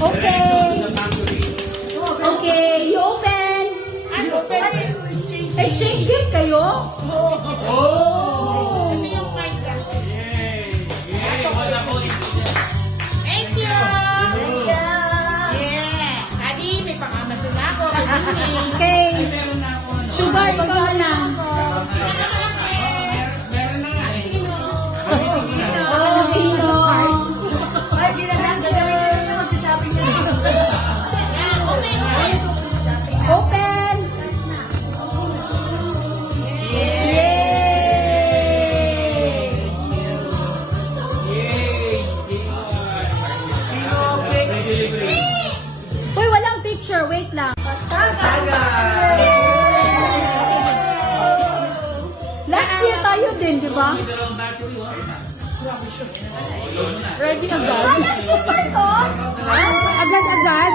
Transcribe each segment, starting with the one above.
Okay. Okay, you open. Exchange gift kayo? Oh. Thank you! Yeah! Adi, may pang-Amazon ako. Okay. Sugar, ikaw na. Oh, Pino. Ay, ginagamit niya mag-shopping na. Open. Uy, walang picture. Wait lang. Last year tayo din, di ba? Ready na ba? Last year pa ito? Agad-agad?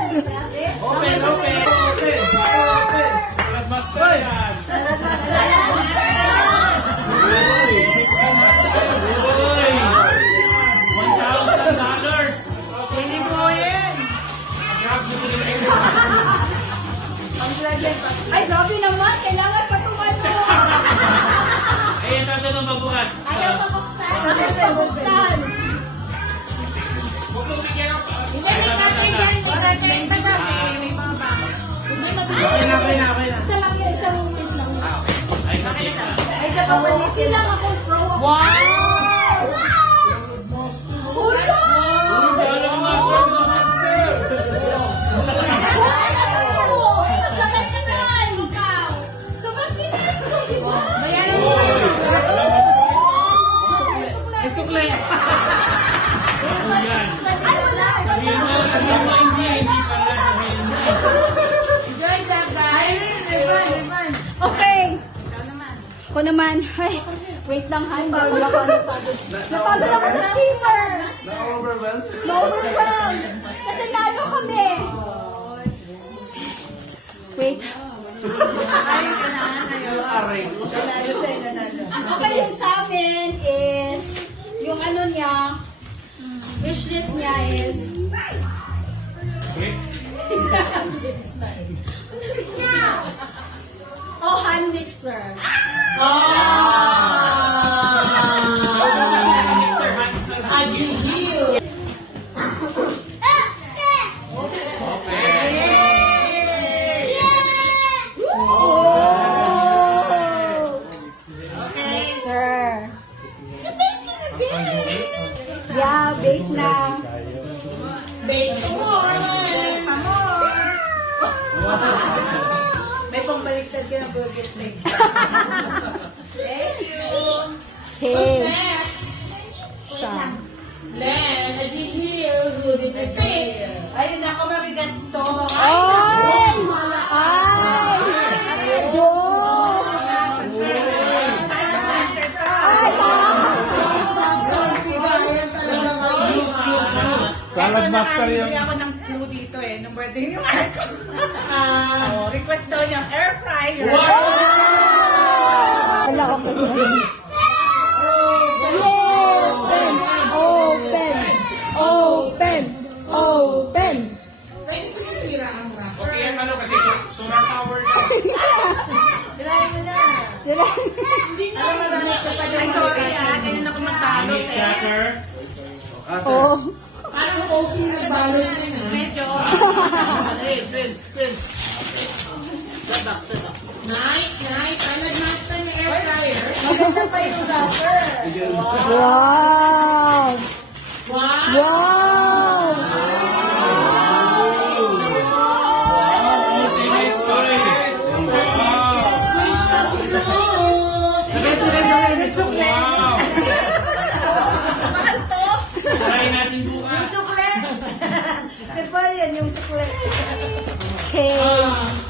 Open. Hindi po yan. Ay, grabe naman. Kailangan patungan mo. Ayun, tatanong mabukas. Ayaw mabuksan. Ayaw mabuksan. Hindi, may cartridge yan. May cartridge. May mga bako. Hindi mabili. Okay na. Isa lang yan. Isang wish lang. Ay, makita. Ay, sa kapalitin lang ako. Wow! Hula! Sabay ka naman. Sabay ka naman. Di ba? Bayaran mo. Ay, sukle. Yan. Ano na? Sabihin mo, hindi pala. Good job, guys. Okay. Ako naman. Ay, wait lang ha. Napagod ako. Napagod ako sa steamer. Na-overwhelm. Kasi nalo kami. Wait. Okay, yung sa amin is, yung ano niya, wishlist niya is, oh, hand mixer. Aji Hill. Sir. Yeah, bake na. Bake more. May pambaliktad ka na burger plate. Thank you. Okay. Who's next? Siya. Len, Aji Hill, who did the bake? Ayun na ako, mabigat to. Ay! Ay! Joke! Ay! Salad master yun. Hindi ako ng clue dito eh. Nung birthday ni Marco. Request daw niyang air fryer. Wala ako. Open! Open! Open! Pwede sinisira ang wrapper. Okay, yan ano kasi solar power na. Tirahin mo na. Sila. Alam mo na ito pa din. Ay, sorry ah. Ganyan ako magbalot Meat eh. cutter. Oh. Parang cozy na balot na yun. Medyo. Hey, twins. Nice. Salad master na air fryer. Maganda pa yung wrapper. Wow! Wow! Wow! Wow! Mahal to. Try natin bukas. Sukle. Diba yan yung sukle? Okay.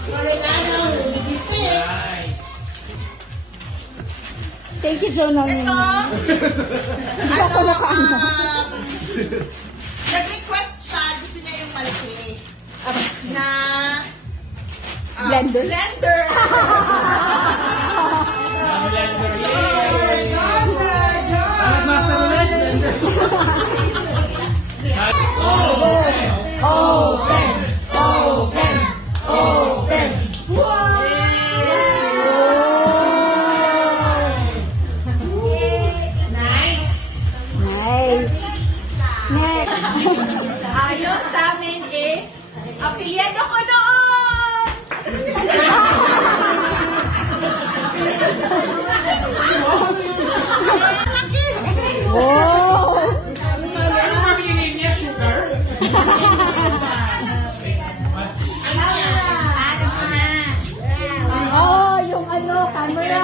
Loredana, who did you pick? Ay. Thank you, Jonah. Ito, Hindi ako nakaano. nag-request siya, gusto niya yung malaki. Na Blender. blender. Ang blender. Salad master ulit. Open! Open! Open! Wow! Nice. Nice! Next! Ayon sa amin is, apelyado ko noon! Wow! Ano family name niya? Sugar? Oh, yung ano, camera.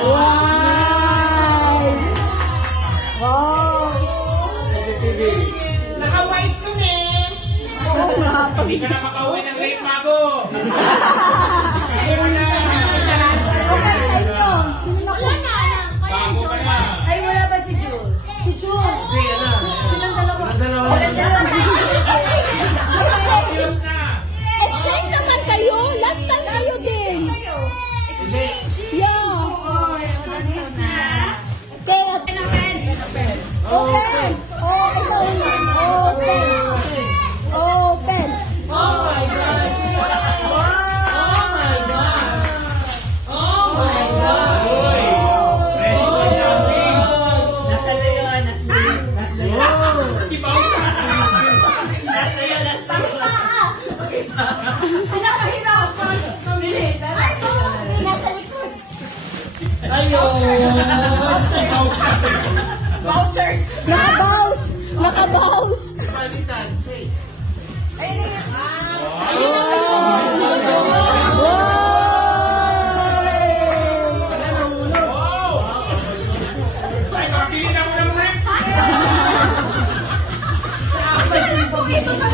Wow! Wow! Naka-wise ka na eh. Oo nga. Hindi ka na makauwi ng late mago. Okay sa inyo. Sino na po? Bago ka na. Ay, wala ba si Jules? Si Jules. Si ano? Silang dalawa. Dalawa. Silang dalawa. Ayos na. Explain naman kayo. Last time kayo din. Yeah. Okay. Open. Oh, ikaw na. Open. Open. Ready for jumping. Nasa leon, nasa leon. Ipausa. Pinapahirapan. Ay, no. Nasa likod. Ipausa. Vouchers. Nakabaus. Nakabaus. Wow. Ay, makapili na mo ng rep. Ito sa